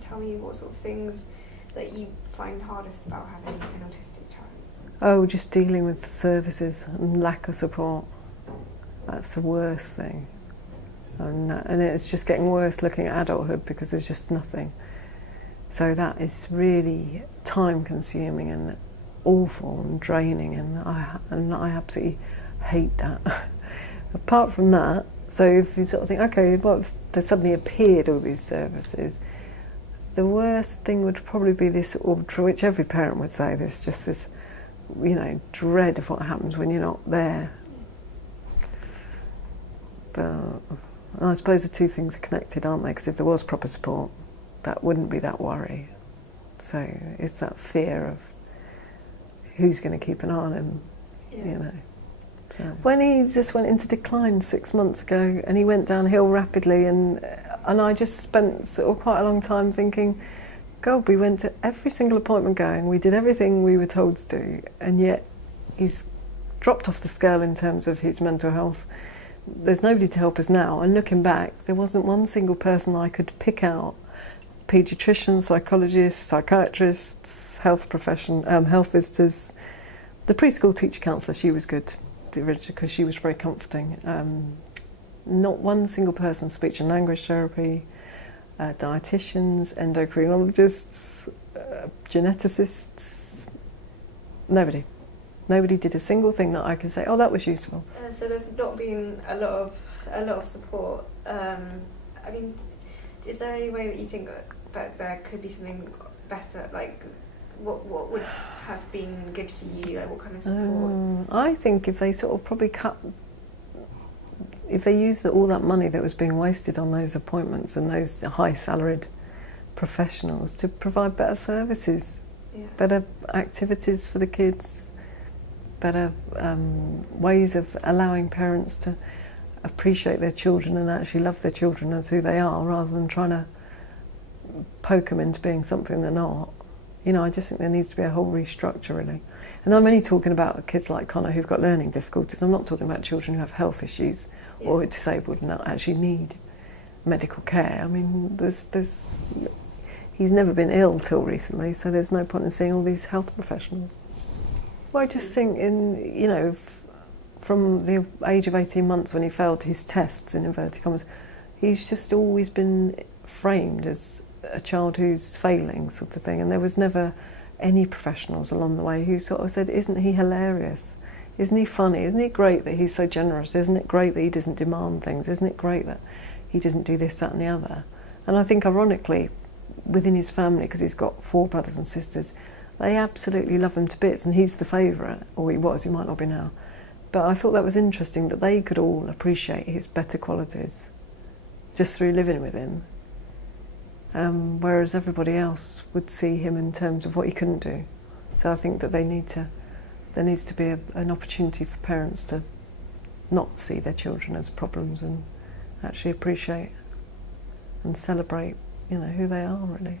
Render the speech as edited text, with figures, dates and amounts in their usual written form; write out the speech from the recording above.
could tell me what sort of things that you find hardest about having an autistic child. Oh, just dealing with the services and lack of support. That's the worst thing. And it's just getting worse looking at adulthood because there's just nothing. So that is really time consuming and awful and draining, and I absolutely hate that. Apart from that, so if you sort of think, okay, what if there suddenly appeared all these services, the worst thing would probably be this, or for which every parent would say, there's just this, dread of what happens when you're not there. But I suppose the two things are connected, aren't they? Because if there was proper support, that wouldn't be that worry. So it's that fear of who's going to keep an eye on him, So. When he just went into decline 6 months ago, and he went downhill rapidly, and I just spent sort of quite a long time thinking, God, we went to every single appointment going, we did everything we were told to do, and yet he's dropped off the scale in terms of his mental health. There's nobody to help us now, and looking back, there wasn't one single person I could pick out, paediatricians, psychologists, psychiatrists, health visitors. The preschool teacher counsellor, she was good, because she was very comforting. Not one single person, speech and language therapy, dietitians, endocrinologists, geneticists, nobody. Nobody did a single thing that I can say, oh, that was useful. So there's not been a lot of support. I mean, is there any way that you think that there could be something better? Like, what would have been good for you? Like, what kind of support? I think if they sort of if they used all that money that was being wasted on those appointments and those high-salaried professionals to provide better services, better activities for the kids, better ways of allowing parents to appreciate their children and actually love their children as who they are, rather than trying to poke them into being something they're not. I just think there needs to be a whole restructure, really. And I'm only talking about kids like Connor who've got learning difficulties. I'm not talking about children who have health issues or are disabled and that actually need medical care. I mean, he's never been ill till recently, so there's no point in seeing all these health professionals. Well, I just think from the age of 18 months when he failed his tests, in inverted commas, he's just always been framed as a child who's failing, sort of thing, and there was never any professionals along the way who sort of said, isn't he hilarious? Isn't he funny? Isn't it great that he's so generous? Isn't it great that he doesn't demand things? Isn't it great that he doesn't do this, that and the other? And I think ironically, within his family, because he's got 4 brothers and sisters, they absolutely love him to bits, and he's the favourite, or he was, he might not be now. But I thought that was interesting that they could all appreciate his better qualities just through living with him. Whereas everybody else would see him in terms of what he couldn't do. So I think that there needs to be an opportunity for parents to not see their children as problems and actually appreciate and celebrate, who they are, really.